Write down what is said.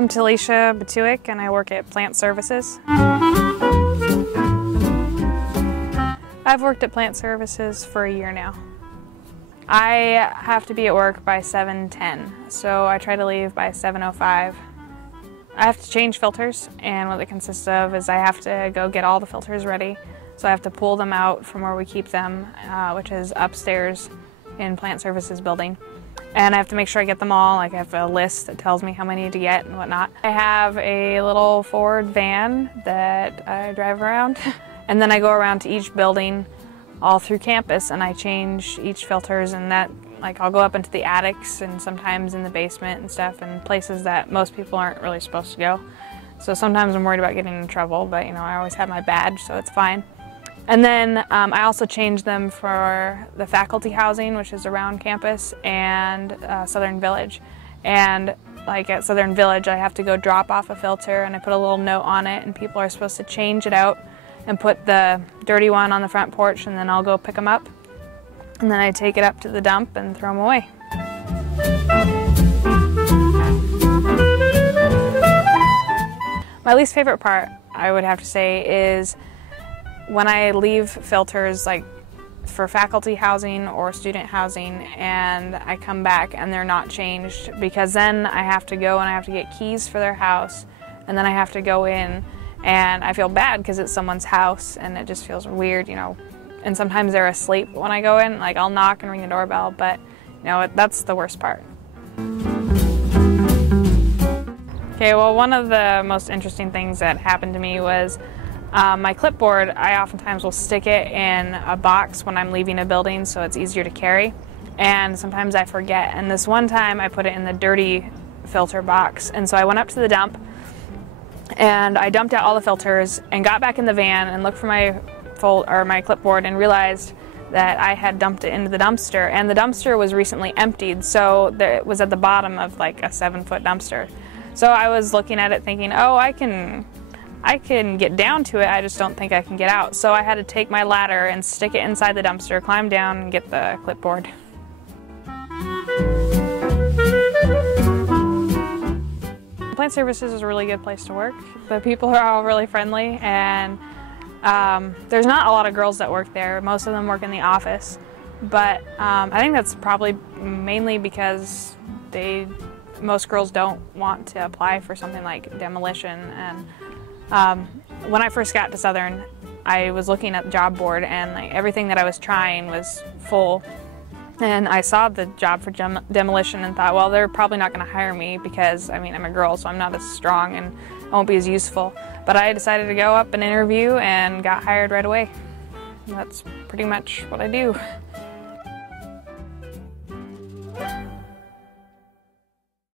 I'm Talisha Batuick and I work at Plant Services. I've worked at Plant Services for a year now. I have to be at work by 7:10, so I try to leave by 7:05. I have to change filters, and what it consists of is I have to go get all the filters ready. So I have to pull them out from where we keep them, which is upstairs in Plant Services building. And I have to make sure I get them all. Like, I have a list that tells me how many to get and whatnot. I have a little Ford van that I drive around. And then I go around to each building all through campus and I change each filters, and that, like, I'll go up into the attics and sometimes in the basement and stuff, and places that most people aren't really supposed to go. So sometimes I'm worried about getting in trouble, but you know, I always have my badge, so it's fine. And then I also change them for the faculty housing, which is around campus, and Southern Village. And like at Southern Village, I have to go drop off a filter and I put a little note on it, and people are supposed to change it out and put the dirty one on the front porch, and then I'll go pick them up. And then I take it up to the dump and throw them away. My least favorite part, I would have to say, is when I leave filters, like for faculty housing or student housing, and I come back and they're not changed, because then I have to go and I have to get keys for their house, and then I have to go in, and I feel bad because it's someone's house and it just feels weird, you know. And sometimes they're asleep when I go in. Like, I'll knock and ring the doorbell, but you know, that's the worst part. Okay, well, one of the most interesting things that happened to me was my clipboard. I oftentimes will stick it in a box when I'm leaving a building so it's easier to carry, and sometimes I forget. And this one time I put it in the dirty filter box, and so I went up to the dump and I dumped out all the filters and got back in the van and looked for my clipboard and realized that I had dumped it into the dumpster, and the dumpster was recently emptied, so it was at the bottom of like a 7-foot dumpster. So I was looking at it thinking, oh, I can get down to it, I just don't think I can get out. So I had to take my ladder and stick it inside the dumpster, climb down, and get the clipboard. Plant Services is a really good place to work. The people are all really friendly, and there's not a lot of girls that work there. Most of them work in the office, but I think that's probably mainly because most girls don't want to apply for something like demolition. And when I first got to Southern, I was looking at the job board, and like everything that I was trying was full. And I saw the job for demolition and thought, well, they're probably not going to hire me because, I mean, I'm a girl, so I'm not as strong and I won't be as useful. But I decided to go up and interview and got hired right away. And that's pretty much what I do.